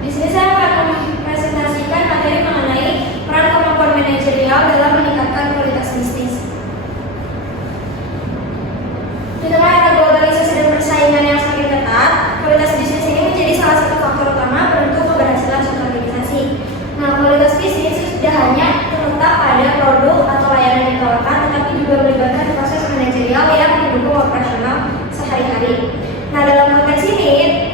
Di sini saya akan mempresentasikan materi mengenai peran kemampuan manajerial dalam meningkatkan kualitas bisnis. Di tengah era globalisasi dan persaingan yang semakin ketat, kualitas bisnis ini menjadi salah satu faktor utama penentu keberhasilan suatu organisasi. Nah, kualitas bisnis tidak hanya terletak pada produk atau layanan yang ditawarkan, tetapi juga melibatkan proses manajerial yang mendukung operasional sehari-hari. Nah, dalam konteks ini,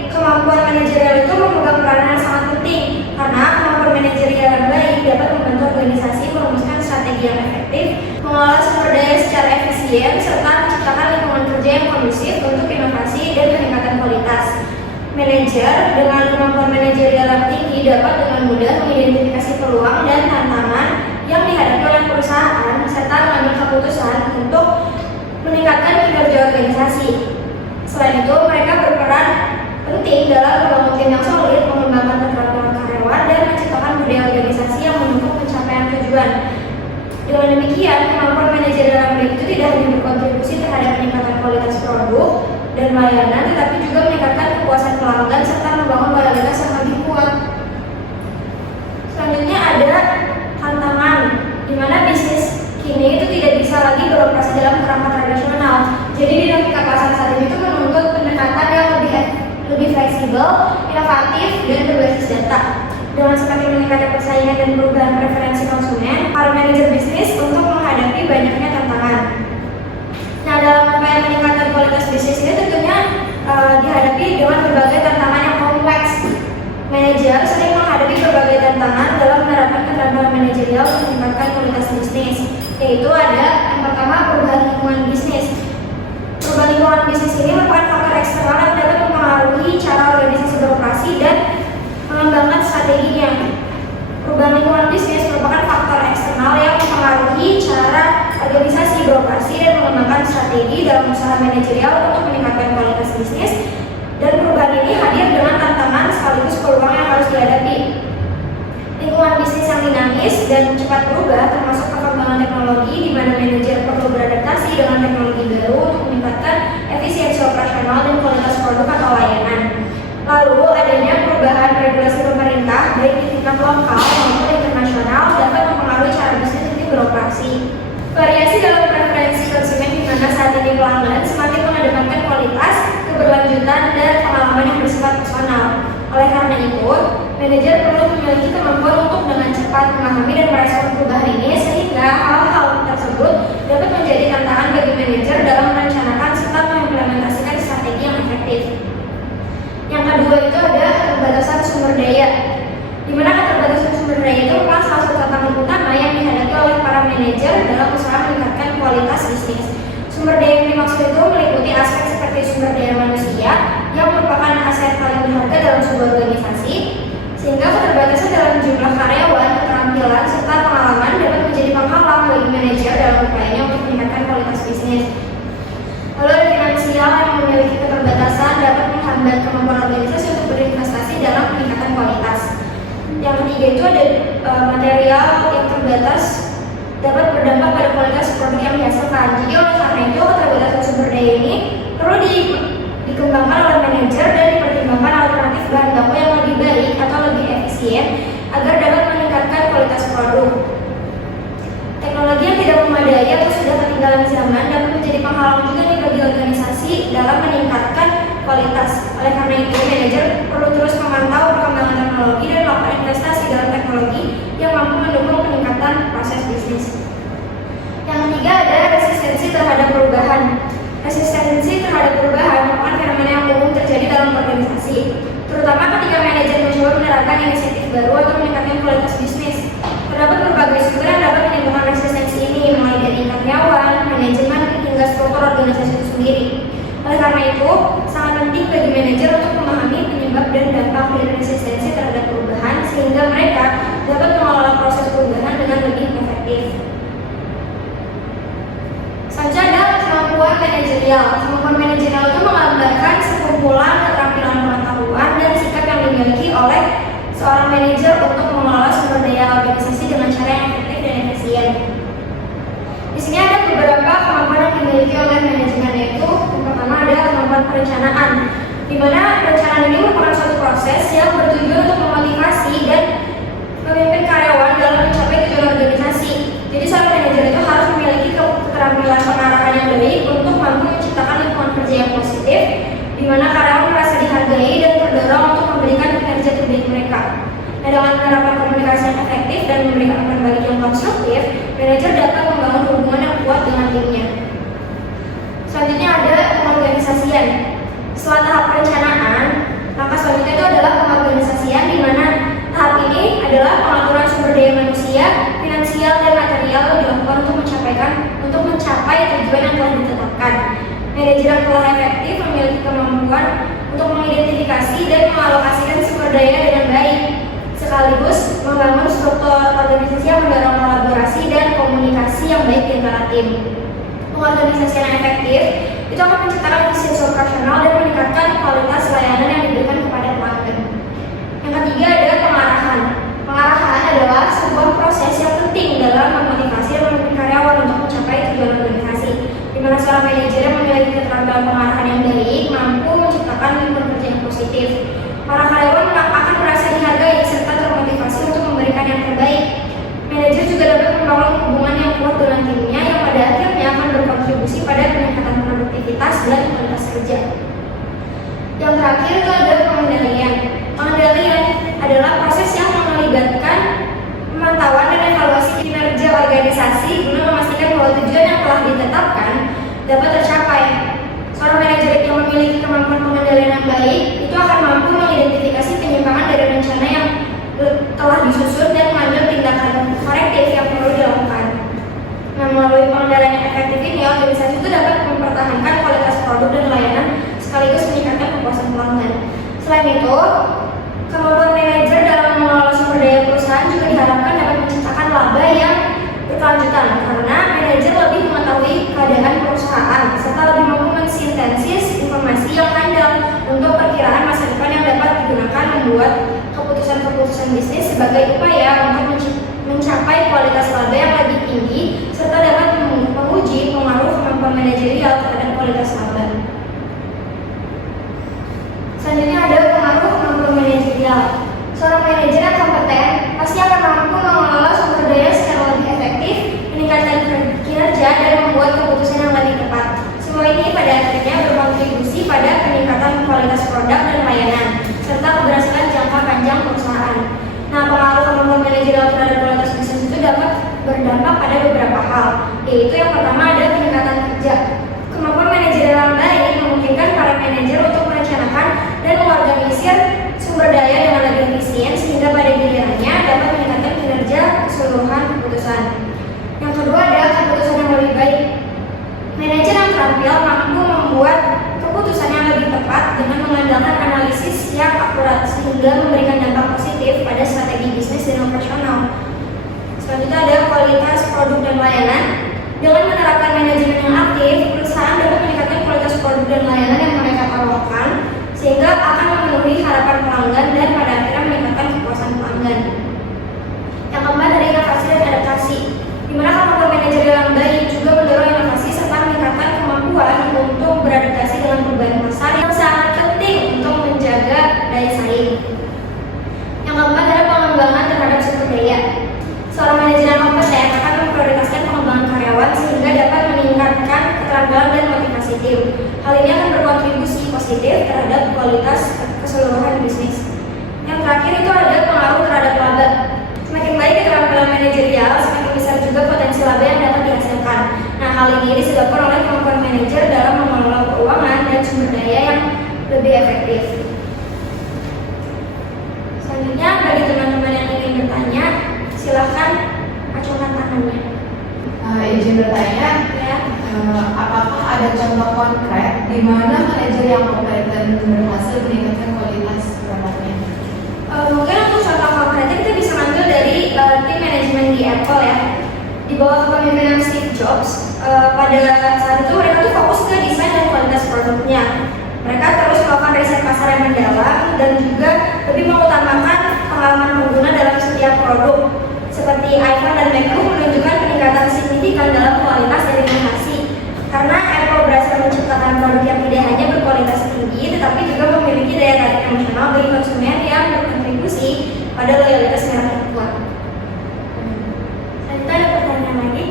kemampuan manajerial itu memegang peranan yang sangat penting karena kemampuan manajerial yang baik dapat membantu organisasi merumuskan strategi yang efektif, mengelola sumber daya secara efisien, serta menciptakan lingkungan kerja yang kondusif untuk inovasi dan peningkatan kualitas. Manajer dengan kemampuan manajerial yang tinggi dapat dengan mudah mengidentifikasi peluang dan tantangan yang dihadapi oleh perusahaan serta mengambil keputusan untuk meningkatkan kinerja organisasi. Selain itu, mereka berperan penting dalam membangun tim yang solid, mengembangkan keterampilan karyawan, dan menciptakan budaya organisasi yang mendukung pencapaian tujuan. Dengan demikian, kemampuan manajerial yang baik itu tidak hanya berkontribusi terhadap peningkatan kualitas produk dan layanan, tetapi juga meningkatkan kepuasan pelanggan serta membangun loyalitas yang lebih kuat. Selanjutnya ada tantangan, di mana bisnis kini itu tidak bisa lagi beroperasi dalam kerangka tradisional. Jadi dinamika pasar saat ini itu menuntut pendekatan yang lebih fleksibel, inovatif, dan berbasis data. Dengan semakin meningkatnya persaingan dan perubahan preferensi konsumen, para manajer bisnis untuk menghadapi banyaknya tantangan. Nah, dalam upaya meningkatkan kualitas bisnis ini tentunya dihadapi dengan berbagai tantangan yang kompleks. Manajer sering menghadapi berbagai tantangan dalam menerapkan keterampilan manajerial untuk meningkatkan kualitas bisnis, yaitu ada yang pertama perubahan lingkungan bisnis. Perubahan lingkungan bisnis ini merupakan faktor eksternal yang dapat mempengaruhi cara organisasi beroperasi dan mengembangkan strateginya. Perubahan lingkungan bisnis merupakan faktor eksternal yang mempengaruhi cara organisasi beroperasi dan mengembangkan strategi dalam usaha manajerial untuk meningkatkan kualitas bisnis. Dan perubahan ini hadir dengan tantangan sekaligus peluang yang harus dihadapi. Lingkungan bisnis yang dinamis dan cepat berubah, termasuk perkembangan teknologi, di mana manajer perlu beradaptasi dengan teknologi baru untuk meningkatkan efisiensi operasional dan kualitas produk atau layanan. Lalu, adanya perubahan regulasi pemerintah, baik di tingkat lokal maupun internasional, dapat mempengaruhi cara bisnis ini beroperasi. Variasi dalam preferensi konsumen di mana saat ini pelanggan semakin mengedepankan kualitas, keberlanjutan, dan pengalaman yang bersifat personal. Oleh karena itu, manajer perlu memiliki kemampuan untuk dengan cepat memahami dan merespon perubahan ini, sehingga hal-hal tersebut dapat menjadi tantangan bagi manajer dalam merencanakan serta mengimplementasikan strategi yang efektif. Yang kedua itu ada keterbatasan sumber daya, di mana keterbatasan sumber daya itu merupakan salah satu tantangan utama yang dihadapi oleh para manajer dalam usaha meningkatkan kualitas bisnis. Sumber daya yang dimaksud itu meliputi aspek seperti sumber daya manusia yang merupakan aset paling berharga dalam sebuah organisasi, sehingga keterbatasan dalam jumlah karyawan, keterampilan, serta pengalaman dapat menjadi penghalang bagi manajer dalam upayanya untuk meningkatkan kualitas bisnis. Lalu ada finansial yang memiliki keterbatasan dapat menghambat kemampuan organisasi untuk berinvestasi dalam peningkatan kualitas. Yang ketiga itu ada material yang terbatas dapat berdampak pada kualitas produk yang dihasilkan. Jadi oleh karena itu keterbatasan sumber daya ini perlu dikembangkan oleh manajer dan dipertimbangkan alternatif bahan baku yang lebih baik atau lebih efisien agar dapat meningkatkan kualitas produk. Teknologi yang tidak memadai atau sudah ketinggalan zaman dapat menjadi penghalang juga nih bagi organisasi dalam meningkatkan kualitas. Oleh karena itu, manajer perlu terus memantau perkembangan teknologi dan melakukan investasi dalam teknologi yang mampu mendukung peningkatan proses bisnis. Yang ketiga ada resistensi terhadap perubahan. Resistensi terhadap perubahan merupakan fenomena yang umum terjadi dalam organisasi, terutama ketika manajer mencoba menerapkan inisiatif baru atau meningkatkan kualitas bisnis. Terdapat berbagai sumber yang dapat menimbulkan resistensi ini, mulai dari karyawan, manajemen, hingga struktur organisasi itu sendiri. Oleh karena itu, sangat penting bagi manajer untuk memahami penyebab dan dampak dari resistensi terhadap perubahan, sehingga mereka dapat mengelola proses perubahan dengan lebih efektif. Selanjutnya ada kemampuan manajerial. Kemampuan manajerial itu menggambarkan sekumpulan keterampilan pengetahuan dan sikap yang dimiliki oleh seorang manajer untuk mengelola sumber daya organisasi dengan cara yang efektif dan efisien. Di sini ada beberapa kemampuan yang dimiliki oleh manajemen, yaitu yang pertama ada kemampuan perencanaan, di mana perencanaan ini merupakan suatu proses yang bertujuan untuk membuat mereka. Nah, dengan penerapan komunikasi yang efektif dan memberikan umpan balik yang konstruktif, manajer dapat membangun hubungan yang kuat dengan timnya. Selanjutnya ada pengorganisasian. Setelah tahap perencanaan, langkah selanjutnya itu adalah pengorganisasian, di mana tahap ini adalah pengaturan sumber daya manusia, finansial, dan material yang dilakukan untuk mencapai tujuan yang telah ditetapkan. Manajer yang telah efektif memiliki kemampuan untuk mengidentifikasi dan mengalokasikan sumber daya dengan baik, sekaligus membangun struktur organisasi yang mendorong kolaborasi dan komunikasi yang baik di antara tim. Pengorganisasi yang efektif itu akan menciptakan efisiensi operasional dan meningkatkan kualitas layanan yang diberikan kepada pelanggan. Yang ketiga adalah pengarahan. Pengarahan adalah sebuah proses yang penting dalam memotivasi dan memimpin karyawan untuk mencapai tujuan organisasi, di mana seorang manajer yang memiliki keterampilan pengarahan yang baik mampu menciptakan lingkungan kerja yang positif. Para karyawan akan merasa dihargai serta termotivasi untuk memberikan yang terbaik. Manajer juga dapat membangun hubungan yang kuat dengan timnya yang pada akhirnya akan berkontribusi pada peningkatan produktivitas dan kualitas kerja. Yang terakhir itu adalah pengendalian. Pengendalian adalah proses yang melibatkan pemantauan dan evaluasi kinerja organisasi guna memastikan bahwa tujuan yang telah ditetapkan dapat tercapai. Seorang manajer yang memiliki kemampuan pengendalian yang baik itu akan mampu mengidentifikasi penyimpangan dari rencana yang telah disusun dan mengambil tindakan korektif yang perlu dilakukan. Nah, melalui pengendalian yang efektif ini, organisasi itu dapat mempertahankan kualitas produk dan layanan sekaligus meningkatkan kepuasan pelanggan. Selain itu, kemampuan manajer dalam mengelola sumber daya perusahaan juga diharapkan dapat menciptakan laba yang berkelanjutan, karena manajer lebih mengetahui keadaan perusahaan serta lebih mampu mensintesis informasi yang handal untuk perkiraan masa depan yang dapat digunakan membuat keputusan-keputusan bisnis sebagai upaya untuk mencapai kualitas laba yang lebih tinggi serta dapat menguji pengaruh kemampuan manajerial terhadap kualitas laba. Selanjutnya ada pengaruh kemampuan manajerial. Seorang manajer yang kompeten pasti akan mampu mengelola sumber daya secara lebih efektif, meningkatkan kinerja, dan membuat keputusan yang lebih tepat. Semua ini pada akhirnya berkontribusi pada peningkatan kualitas produk dan layanan, serta keberhasilan jangka panjang perusahaan. Nah, pengaruh kemampuan manajerial terhadap kualitas bisnis itu dapat berdampak pada beberapa hal, yaitu yang pertama ada peningkatan kerja. Kemampuan manajerial yang baik memungkinkan para manajer untuk merencanakan dan mengorganisir sumber daya dengan lebih efisien sehingga pada gilirannya dapat meningkatkan kinerja keseluruhan keputusan. Yang kedua adalah keputusan yang lebih baik. Manajer yang terampil mampu membuat keputusan yang lebih tepat dengan mengandalkan analisis yang akurat sehingga memberikan dampak positif pada strategi bisnis dan operasional. Selanjutnya ada kualitas produk dan layanan. Dengan menerapkan manajemen yang aktif, perusahaan dapat meningkatkan kualitas produk dan layanan yang mereka tawarkan sehingga akan memenuhi harapan pelanggan dan pada akhirnya meningkatkan kepuasan pelanggan. Yang keempat ada inovasi dan adaptasi, di mana kemampuan manajerial yang baik juga mendorong inovasi serta meningkatkan kemampuan untuk beradaptasi dengan perubahan pasar yang sangat penting untuk menjaga daya saing. Yang keempat adalah pengembangan terhadap sumber daya. Seorang manajer yang kompeten akan memprioritaskan pengembangan karyawan sehingga dapat meningkatkan keterampilan dan motivasi tim. Hal ini akan berkontribusi positif terhadap kualitas keseluruhan bisnis. Yang terakhir itu ada pengaruh terhadap laba. Semakin baik keterampilan manajerial, semakin besar juga potensi laba yang dapat dihasilkan. Nah, hal ini disebabkan oleh kemampuan manajer dalam mengelola keuangan dan sumber daya yang lebih efektif. Selanjutnya, bagi teman-teman yang ingin bertanya, silahkan acungkan tangannya. Izin bertanya, Ya. apakah ada contoh konkret di mana manajer yang kompeten berhasil meningkatkan kualitas produknya? Mungkin untuk contoh konkretnya kita bisa ambil dari tim manajemen di Apple ya. Di bawah kepemimpinan Steve Jobs, pada saat itu mereka tuh fokus ke desain dan kualitas produknya. Mereka terus melakukan riset pasar yang mendalam dan juga lebih mengutamakan pengalaman pengguna dalam setiap produk. Seperti iPhone dan MacBook menunjukkan peningkatan signifikan dalam kualitas dan inovasi. Karena Apple berhasil menciptakan produk yang tidak hanya berkualitas tinggi, tetapi juga memiliki daya tarik emosional bagi konsumen yang berkontribusi pada loyalitas merek yang kuat. Selanjutnya ada pertanyaan lagi?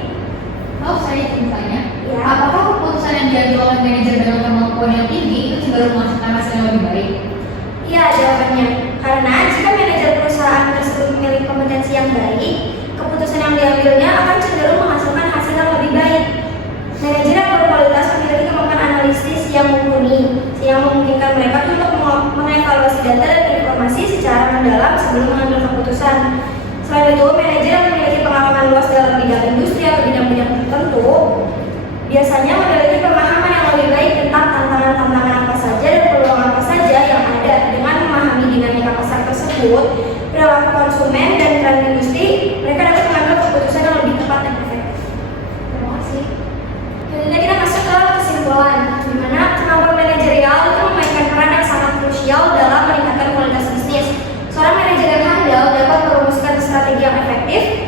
Saya ingin bertanya, Ya. apakah keputusan yang diambil oleh manajer dengan kemampuan yang tinggi itu juga menghasilkan hasil yang lebih baik? Iya, jawabannya. Karena jika manajer sebelum mengambil keputusan. Selain itu, manajer yang memiliki pengalaman luas dalam bidang industri atau bidang-bidang tertentu biasanya memiliki pemahaman yang lebih baik tentang tantangan-tantangan apa saja dan peluang apa saja yang ada. Dengan memahami dinamika pasar tersebut, perilaku konsumen dan tren industri, mereka dapat mengambil keputusan yang lebih tepat dan efektif. Terima kasih. Selanjutnya kita masuk ke kesimpulan, di mana kemampuan manajerial itu memainkan peran yang sangat krusial dalam meningkatkan kualitas bisnis. Seorang manajer yang handal dapat merumuskan strategi yang efektif